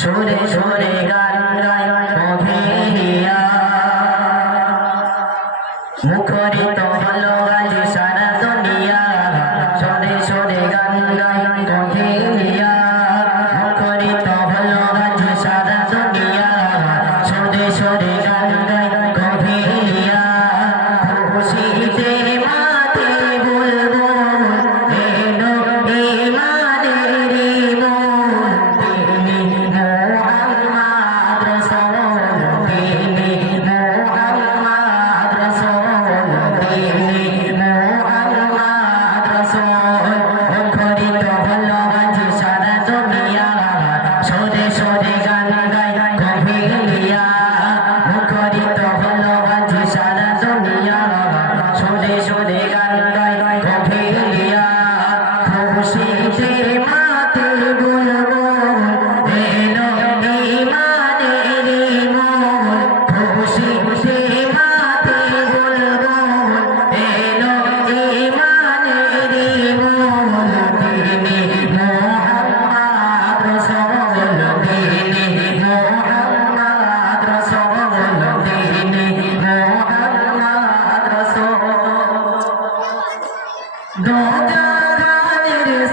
সুরে সুরে গান গায় অভিয়া মুখরিত ভালো গায় সারা দুনিয়া। সুরে সুরে গান গায় অভিয়া মুখরিত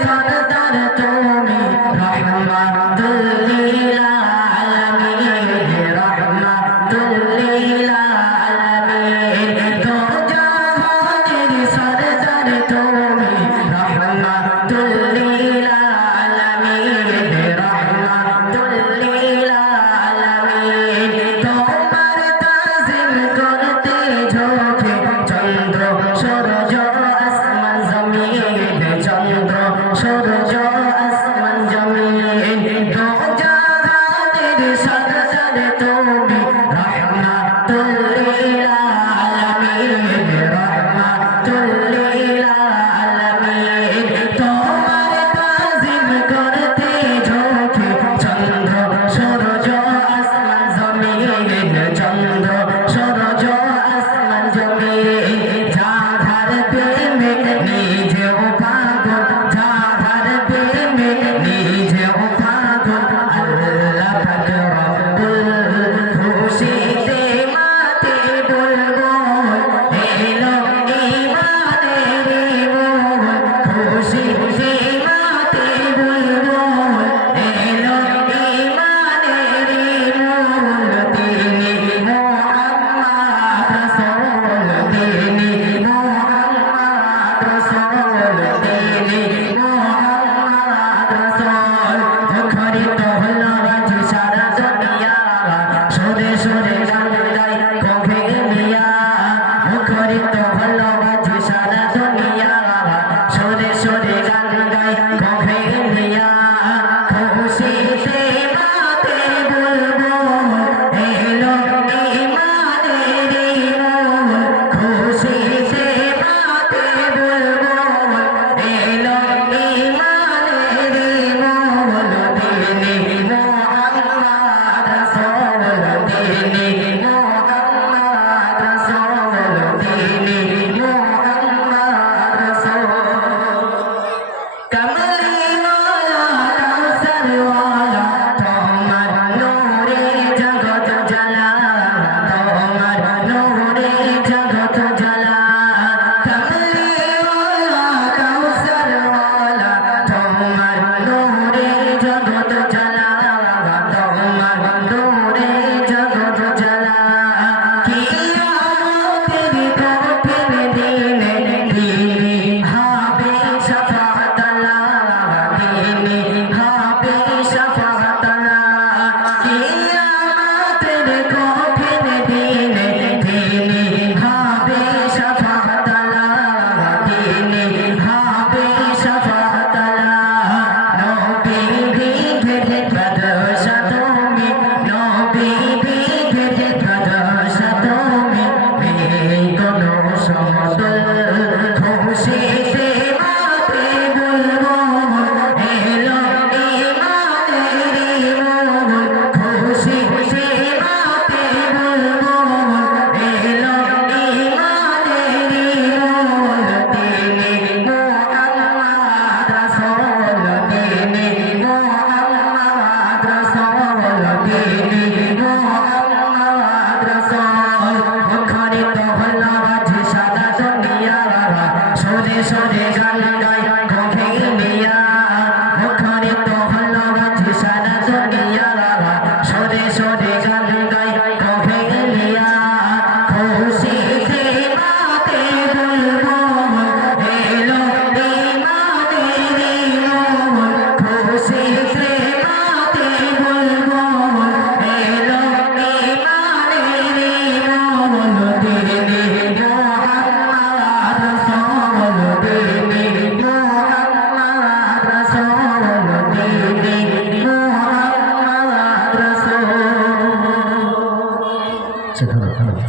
সদা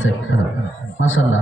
আছে। হ্যাঁ, মাসাল্লাহ